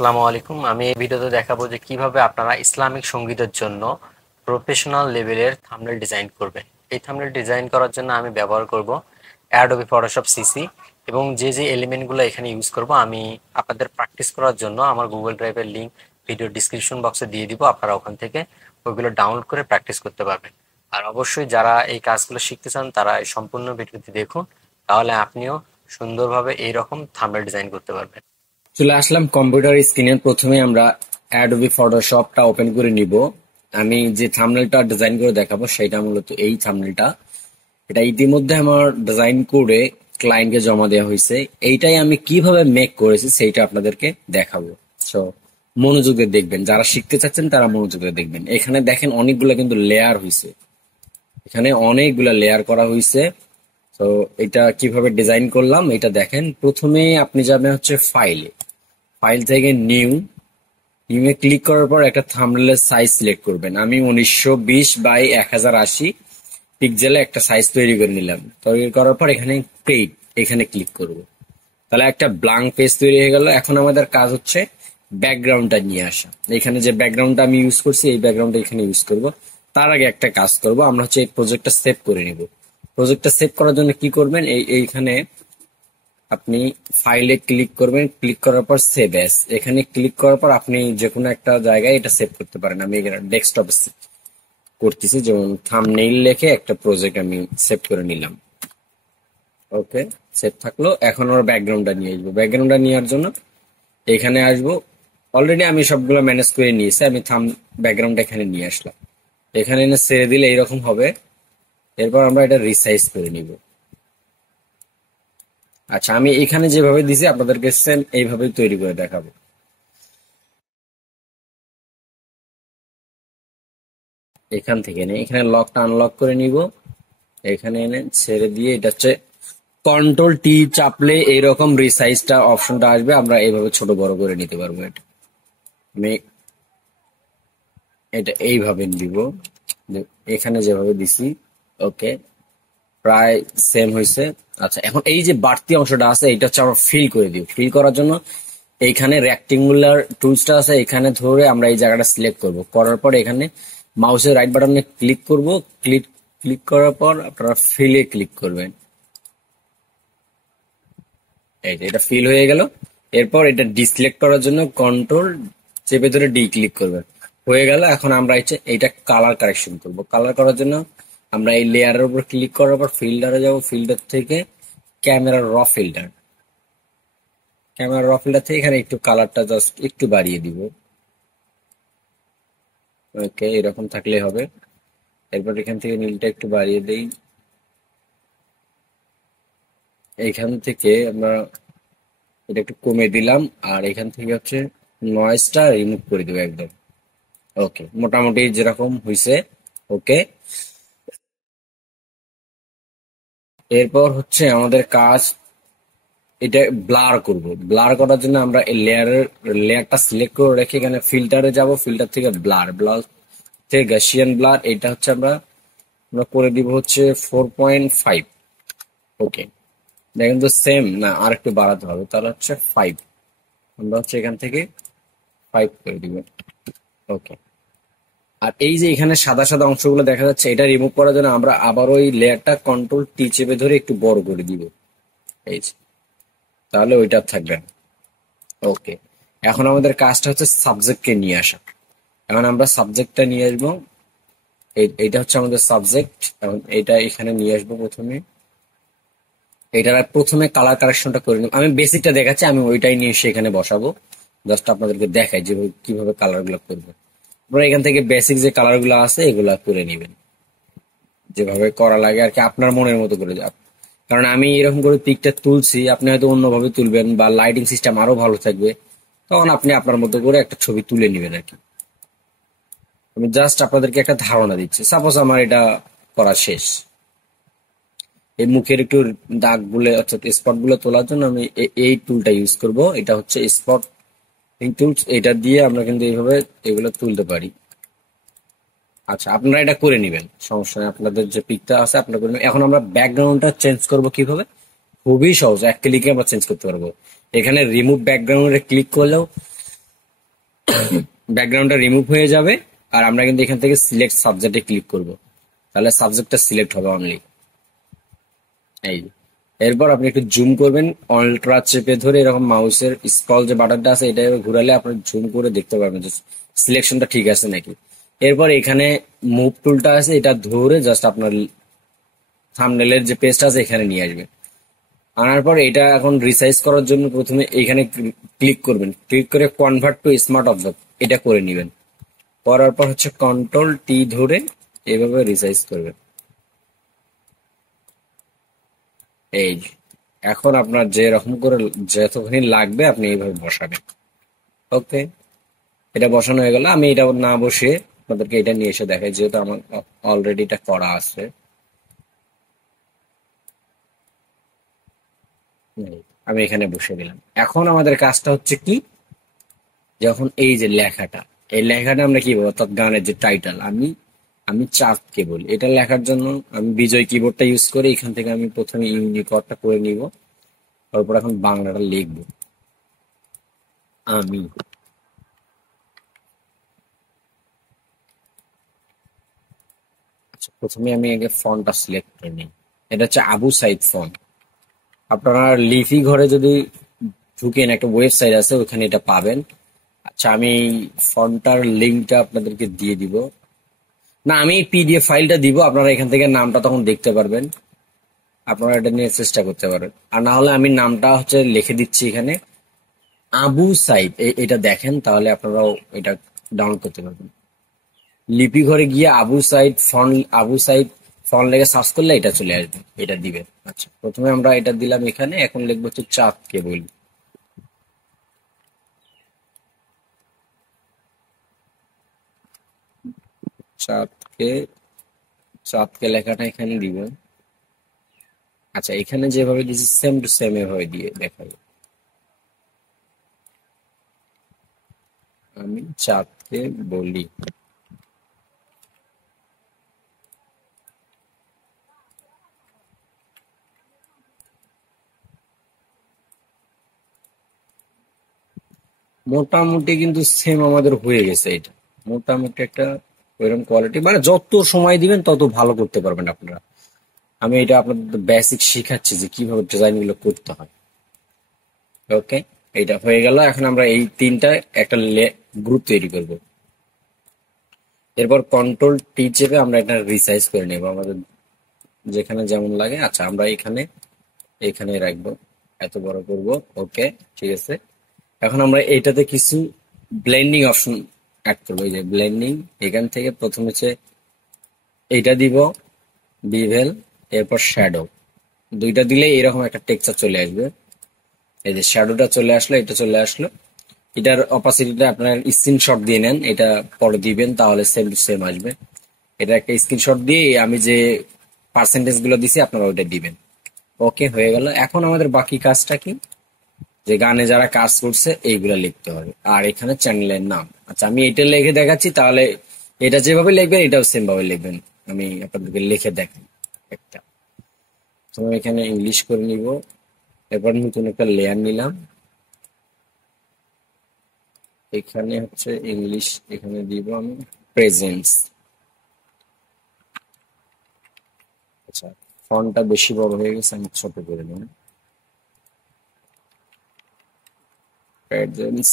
আসসালামু আলাইকুম। আমি এই ভিডিওতে দেখাবো যে কিভাবে আপনারা ইসলামিক সঙ্গীতের জন্য প্রফেশনাল লেভেলের থাম্বনেল ডিজাইন করবেন। এই থাম্বনেল ডিজাইন করার জন্য আমি ব্যবহার করব অ্যাডোবি ফটোশপ সিসি এবং যে এলিমেন্টগুলো এখানে ইউজ করব আমি আপনাদের প্র্যাকটিস করার জন্য আমার গুগল ড্রাইভের লিংক ভিডিও ডিসক্রিপশন বক্সে দিয়ে দিব। আপনারা ওখান থেকে ওইগুলো ডাউনলোড করে প্র্যাকটিস করতে পারবেন। আর অবশ্যই যারা এই কাজগুলো শিখতে চান তারা এই সম্পূর্ণ ভিডিওটি দেখুন, তাহলে আপনিও সুন্দরভাবে এইরকম থাম্বনেল ডিজাইন করতে পারবেন। চলে আসলাম কম্পিউটার স্ক্রিনের। প্রথমে আমরা অ্যাডোবি ফটোশপটা ওপেন করে নিব। আমি যে থাম্বনেলটা ডিজাইন করে দেখাবো সেটা মূলত এই থাম্বনেলটা। এটা ইতিমধ্যে আমার ডিজাইন করে ক্লায়েন্টকে জমা দেওয়া হয়েছে। এইটাই আমি কিভাবে মেক করেছি সেইটা আপনাদেরকে দেখাবো। সো মনোযোগে দেখবেন, যারা শিখতে চাচ্ছেন তারা মনোযোগে দেখবেন। এখানে দেখেন অনেকগুলা কিন্তু লেয়ার হয়েছে, এখানে অনেকগুলা লেয়ার করা হয়েছে। তো এটা কিভাবে ডিজাইন করলাম এটা দেখেন। প্রথমে আপনি যাবেন হচ্ছে ফাইল থেকে নিউ এ ক্লিক করার পর একটা থাম্বনেলের সাইজ সিলেক্ট করবেন। আমি 1920 বাই 1080 পিক্সেলে একটা সাইজ তৈরি করে নিলাম। তৈরি করার পর এখানে ক্রিয়েট, এখানে ক্লিক করব। তাহলে একটা ব্ল্যাঙ্ক পেজ তৈরি হয়ে গেল। এখন আমাদের কাজ হচ্ছে ব্যাকগ্রাউন্ডটা নিয়ে আসা। এখানে যে ব্যাকগ্রাউন্ডটা আমি ইউজ করছি এই ব্যাকগ্রাউন্ডটা এখানে ইউজ করব। তার আগে একটা কাজ করব, আমরা হচ্ছে এই প্রজেক্টটা সেভ করে নিব। প্রজেক্টটা সেভ করার জন্য কি করবেন, এইখানে আপনি ফাইলে ক্লিক করবেন, ক্লিক করার পর সেভ অ্যাজ, এখানে ক্লিক করার পর আপনি যে কোনো একটা জায়গায় এটা সেভ করতে পারেন। আমি এখানে ডেস্কটপে করতেছি, যেমন থাম্বনেইল লিখে একটা প্রজেক্ট আমি সেভ করে নিলাম। ওকে, সেভ থাকলো। এখন আমরা ব্যাকগ্রাউন্ডটা নিয়ে আসবো। ব্যাকগ্রাউন্ডটা নেওয়ার জন্য এখানে আসবো। অলরেডি আমি সবগুলো ম্যানেজ করে নিয়েছি। আমি ব্যাকগ্রাউন্ডটা এখানে নিয়ে আসলাম। এখানে এনে ছেড়ে দিলে এইরকম হবে। এরপর আমরা এটা রিসাইজ করে নিব। আচ্ছা, আমি এখানে যেভাবে দিছি আপনাদেরকে সেম এইভাবেই তৈরি করে দেখাবো। এখান থেকে এনে এখানে লকটা আনলক করে নিব। এখানে এনে ছেড়ে দিয়ে এটা হচ্ছে কন্ট্রোল টি চাপলে এইরকম রিসাইজটা অপশনটা আসবে। আমরা এইভাবে ছোট বড় করে নিতে পারবো। এটা আমি এটা এইভাবে দিব, এখানে যেভাবে দিছি। ওকে, প্রায় সেম হয়েছে। আচ্ছা, এখন এই যে বাড়তি অংশটা আছে এটা হচ্ছে আমরা ফিল করে দিব। ফিল করার জন্য এইখানে রেক্টেঙ্গুলার টুলসটা আছে, এখানে ধরে আমরা এই জায়গাটা সিলেক্ট করব। করার পর এখানে মাউসের রাইট বাটনে ক্লিক করব। ক্লিক ক্লিক করার পর আপনারা ফিলে ক্লিক করবেন। এই যে এটা ফিল হয়ে গেল। এরপর এটা ডিসিলেক্ট করার জন্য কন্ট্রোল চেপে ধরে ডি ক্লিক করবেন। হয়ে গেল। এখন আমরা এইটা কালার কারেকশন করব। কালার করার জন্য আমরা এই লেয়ারের উপর ক্লিক করার পর ফিল্টারে যাব। ফিল্টার থেকে ক্যামেরা র ফিল্টার, থেকে এখানে একটু কালারটা জাস্ট একটু বাড়িয়ে দিব। ওকে, এরকম থাকলে হবে। এরপর এখান থেকে নীলটা একটু বাড়িয়ে দেই। এইখান থেকে আমরা এটা একটু কমে দিলাম। আর এখান থেকে হচ্ছে নয়েজটা রিমুভ করে দেবো একদম। ওকে, মোটামুটি যেরকম হয়েছে। ওকে, এরপর হচ্ছে আমাদের কাজ এটা ব্লার করব। ব্লার করার জন্য আমরা এই লেয়ারটা সিলেক্ট করে রেখে এখানে ফিল্টারে যাব। ফিল্টার থেকে ব্লার থেকে গাসিয়ান ব্লার, এটা হচ্ছে আমরা আমরা করে দিব হচ্ছে 4.5। ওকে, দেখেন তো সেম না, আর একটু বাড়াতে হবে। তাহলে হচ্ছে 5, আমরা হচ্ছে এখান থেকে 5 করে দিব। ওকে, আর এই যে এখানে সাদা সাদা অংশগুলো দেখা যাচ্ছে এটা রিমুভ করার জন্য আমরা আবার ওই লেয়ারটা কন্ট্রোল টি চেপে ধরে একটু বড় করে দিব। এই যে, তাহলে ওইটা থাকবে। ওকে, এখন আমাদের কাজটা হচ্ছে সাবজেক্টকে নিয়ে আসা। এখন আমরা সাবজেক্টটা নিয়ে আসবো। এইটা হচ্ছে আমাদের সাবজেক্ট। এখন এটা এখানে নিয়ে আসবো। এটার প্রথমে কালার কারেকশনটা করে নিব। আমি বেসিকটা দেখাচ্ছি, আমি ওইটাই নিয়ে এসে এখানে বসাবো। জাস্ট আপনাদেরকে দেখাই যে কিভাবে কালার গুলো করবো। আপনারা এখান থেকে বেসিক যে কালার গুলো আছে এগুলা করে নিবেন, যেভাবে করা লাগে আর কি, আপনার মনের মতো করে যান। কারণ আমি এরকম করে পিকটা তুলছি, আপনি হয়তো অন্যভাবে তুলবেন বা লাইটিং সিস্টেম আরো ভালো থাকবে, তখন আপনি আপনার মতো করে একটা ছবি তুলে নিবেন আর কি। আমি জাস্ট আপনাদেরকে একটা ধারণা দিচ্ছি। সাপোজ আমার এটা করা শেষ, এই মুখের একটু দাগ গুলো অর্থাৎ স্পট গুলো তোলার জন্য আমি এই টুলটা ইউজ করব। এটা হচ্ছে স্পট টুলস। এটা দিয়ে আমরা কিন্তু এইভাবে এগুলো তুলতে পারি। আচ্ছা, আপনারা এটা করে নিবেন, সমস্যা নেই। আপনাদের যে পিকটা আছে আপনারা করে নেবেন। এখন আমরা ব্যাকগ্রাউন্ডটা চেঞ্জ করব কিভাবে, খুবই সহজ, এক ক্লিকে আমরা চেঞ্জ করতে পারবো। এখানে রিমুভ ব্যাকগ্রাউন্ডে ক্লিক করলেও ব্যাকগ্রাউন্ডটা রিমুভ হয়ে যাবে। আর আমরা কিন্তু এখান থেকে সিলেক্ট সাবজেক্টে ক্লিক করব, তাহলে সাবজেক্টটা সিলেক্ট হবে অনলি। এই যে। এরপর আপনি একটু জুম করবেন, অল্ট্রা চেপে ধরে এরকম মাউসের স্ক্রল যে বাটনটা আছে এটা ঘুরালে আপনি জুম করে দেখতে পারবেন যে সিলেকশনটা ঠিক আছে নাকি। এরপর এখানে মুভ টুলটা আছে, এটা ধরে জাস্ট আপনার থাম্বনেলের যে পেজটা আছে এখানে নিয়ে আসবে। আনার পর এটা এখন রিসাইজ করার জন্য প্রথমে এখানে ক্লিক করবেন, ক্লিক করে কনভার্ট টু স্মার্ট অবজেক্ট এটা করে নেবেন। করার পর হচ্ছে কন্ট্রোল টি ধরে এভাবে রিসাইজ করবেন। এই যে। এখন আপনার যে রকম করে যতখানি লাগবে আপনি এইভাবে বসাবেন। ওকে, এটা বসানো হয়ে গেল। আমি এটা না বসে আপনাদেরকে এটা নিয়ে এসে দেখাই, যেহেতু আমার অলরেডি এটা করা আছে। আমি এখানে বসে দিলাম। এখন আমাদের কাজটা হচ্ছে কি, যখন এই যে লেখাটা, এই লেখাটা আমরা কি বলবো, অর্থাৎ গানের যে টাইটেল, আমি আমি চাঁদকে বলি, এটা লেখার জন্য আমি বিজয় কিবোর্ডটা ইউজ করে এখান থেকে আমি প্রথমে ইউনিকোডটা করে নিব। তারপর এখন বাংলাটা লিখবো আমি। আচ্ছা, প্রথমে আমি আগে ফন্টটা সিলেক্ট করে নিই। এটা হচ্ছে আবু সাইদ ফন্ট। আপনারা লিফি ঘরে যদি ঢুকেন, একটা ওয়েবসাইট আছে ওখানে এটা পাবেন। আচ্ছা, আমি ফন্টটার লিঙ্কটা আপনাদেরকে দিয়ে দিব। না, আমি পিডিএফ ফাইলটা দিব, আপনারা এখান থেকে নামটা তখন দেখতে পারবেন। আপনারা এটা নিয়ে চেষ্টা করতে পারেন। আর না হলে আমি নামটা হচ্ছে লিখে দিচ্ছি এখানে, আবু সাইদ। এটা দেখেন, তাহলে আপনারাও এটা ডাউনলোড করতে পারবেন। লিপি ঘরে গিয়ে আবু সাইদ ফন্ট লেগে সার্চ করলে এটা চলে আসবে, এটা দিবেন। আচ্ছা, প্রথমে আমরা এটা দিলাম এখানে, এখন লিখবো হচ্ছে চাঁদকে বলি। চাঁদকে, চাঁদকে লেখাটা এখানে দিব। আচ্ছা, এখানে যেভাবে দিয়েছি সেম টু সেম এভাবে দিয়ে দেখাবো। আমি চাঁদকে বলি। মোটামুটি কিন্তু সেম আমাদের হয়ে গেছে এটা। মোটামুটি একটা ওইরকম কোয়ালিটি, মানে যত সময় দিবেন তত ভালো করতে পারবেন আপনারা। আমি এটা আপনাদের বেসিক শিখাচ্ছি যে কিভাবে ডিজাইন গুলো করতে হয়। ওকে, এটা হয়ে গেল। এখন আমরা এই তিনটা একটা গ্রুপ তৈরি করব। এরপর কন্ট্রোল টি চেপে আমরা এটা রিসাইজ করে নেব আমাদের যেখানে যেমন লাগে। আচ্ছা, আমরা এখানে এখানে রাখবো, এত বড় করব। ওকে, ঠিক আছে। এখন আমরা এইটাতে কিছু ব্লেন্ডিং অপশন অ্যাড করবো। এই যে ব্লেন্ডিং, এখান থেকে প্রথমে হচ্ছে এইটা দিব, বিভেল, এরপর শ্যাডো। দুইটা দিলে এরকম একটা টেক্সচার চলে আসবে। এই যে শ্যাডোটা চলে আসলো, এটা চলে আসলো। এটার অপাসিটিটা আপনার স্ক্রিনশট দিয়ে নেন, এটা পরে দিবেন, তাহলে সেম টু সেম আসবে। এটা একটা স্ক্রিনশট দিয়ে আমি যে পার্সেন্টেজ গুলো দিছি আপনারা ওইটা দিবেন। ওকে, হয়ে গেল। এখন আমাদের বাকি কাজটা কি, যে গানে যারা কাজ করছে এইগুলা লিখতে হবে, আর এখানে চ্যানেলের নাম। আচ্ছা, আমি এটা লিখে দেখাচ্ছি, তাহলে এটা যেভাবে লিখবেন এটাও সেম ভাবে লিখবেন। আমি আপনাদেরকে লিখে দেখাই একটা। তো এখানে ইংলিশ করে নিব, এরপর নতুন একটা লেয়ার নিলাম, এখানে হচ্ছে ইংলিশ, এখানে দিব আমি প্রেজেন্স। আচ্ছা, ফন্টটা বেশি বড় হয়ে গেছে, আমি ছোট করে নেব। প্রেজেন্স,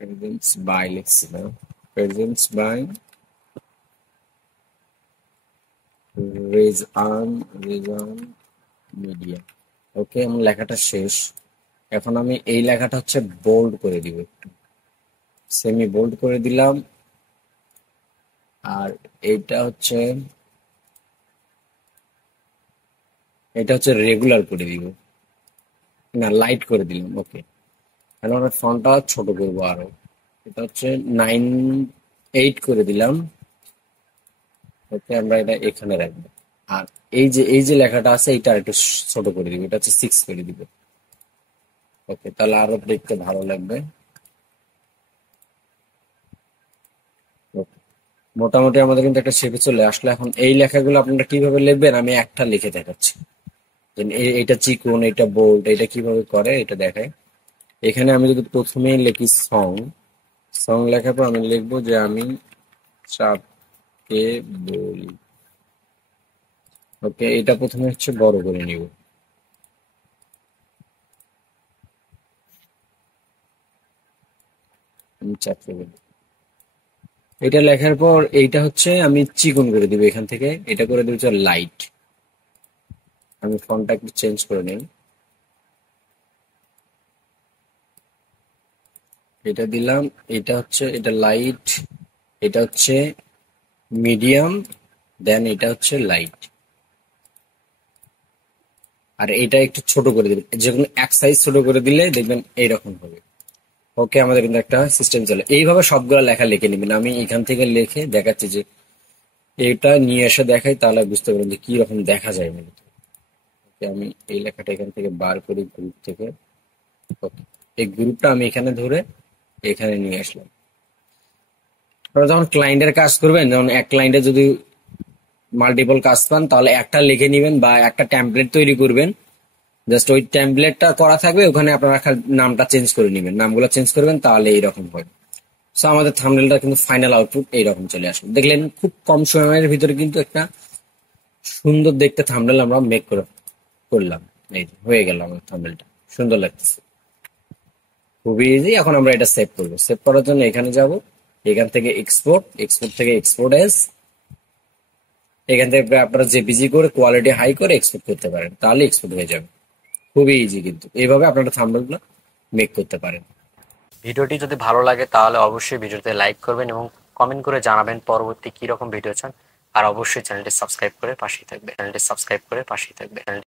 প্রেজেন্স বাই লিখছিলাম, presence by Rezwan, Rezwan media. Okay, আমার লেখাটা শেষ। এখন আমি এই লেখাটা হচ্ছে বোল্ড করে দিব, একটু সেমি বোল্ড করে দিলাম। আর এটা হচ্ছে রেগুলার করে দিব, না লাইট করে দিলাম। ওকে, এখন আমরা ফন্টটা ছোট করবো আরো। এটা হচ্ছে 9:8 করে দিলাম। ওকে, আমরা এটা এখানে রাখবো। আর এই যে লেখাটা আছে এটা একটু ছোট করে দিব, এটা হচ্ছে 6 করে দিব। ওকে, তাহলে আরো দেখতে ভালো লাগবে। Okay, মোটামুটি আমাদের কিন্তু একটা শেপে চলে আসলো। এখন এই লেখাগুলো আপনারা কিভাবে লিখবেন আমি একটা লিখে দেখাচ্ছি। এইটা চিকন, এটা বোল্ড, এটা কিভাবে করে এটা দেখায়। এখানে আমি যদি প্রথমেই লিখি সং, সং লেখার পর আমি লিখবো যে আমি চাঁদকে বলি। ওকে, এটা প্রথমে হচ্ছে বড় করে নিব। আমি চাঁদকে বলি, এটা লেখার পর এইটা হচ্ছে আমি চিকন করে দিব, এখান থেকে এটা করে দিব হচ্ছে লাইট। আমি ফন্টটা একটু চেঞ্জ করে নিই, এটা দিলাম। এটা হচ্ছে এটা লাইট, এটা হচ্ছে মিডিয়াম, দেন এটা হচ্ছে লাইট। আর এটা একটু ছোট করে দিবেন, যে কোনো এক সাইজ ছোট করে দিলে দেখবেন এইরকম হবে। ওকে, আমাদের কিন্তু একটা সিস্টেম চলে। এইভাবে সবগুলো লেখা লিখে নেবেন। আমি এখান থেকে লিখে দেখাচ্ছি যে এটা নিয়ে এসে দেখাই, তাহলে বুঝতে পারবেন যে কি রকম দেখা যায় মূলত। ওকে, আমি এই লেখাটা এখান থেকে বার করি গ্রুপ থেকে। ওকে, এই গ্রুপটা আমি এখানে ধরে এখানে নিয়ে আসলাম। আপনারা যখন ক্লায়েন্টের কাজ করবেন, যেমন এক ক্লায়েন্টে যদি মাল্টিপল কাজ পান, তাহলে একটা লিখে নেবেন বা একটা টেমপ্লেট তৈরি করবেন। জাস্ট ওই টেমপ্লেটটা করা থাকবে, ওখানে আপনারা নামটা চেঞ্জ করে নেবেন, নামগুলো চেঞ্জ করবেন, তাহলে এইরকম হয়। সো আমাদের থাম্বনেলটা কিন্তু ফাইনাল আউটপুট এইরকম চলে আসবে। দেখলেন খুব কম সময়ের ভিতরে কিন্তু একটা সুন্দর দেখতে থাম্বনেল আমরা মেক করে করলাম। এই যে হয়ে গেল আমার থাম্বনেলটা, সুন্দর লাগতেছে, খুবই ইজি। এখন আমরা এটা সেভ করবো। সেভ করার জন্য এখানে যাব, এখান থেকে এক্সপোর্ট, এক্সপোর্ট থেকে এক্সপোর্ট এস, এখান থেকে আপনারা জেপিজি করে কোয়ালিটি হাই করে এক্সপোর্ট করতে পারেন, তাহলে এক্সপোর্ট হয়ে যাবে। খুবই ইজি কিন্তু, এইভাবে আপনারা থাম্বনেলগুলো মেক করতে পারেন। ভিডিওটি যদি ভালো লাগে তাহলে অবশ্যই ভিডিওতে লাইক করবেন এবং কমেন্ট করে জানাবেন পরবর্তী কি রকম ভিডিও চান। আর অবশ্যই চ্যানেলটি সাবস্ক্রাইব করে পাশেই থাকবে।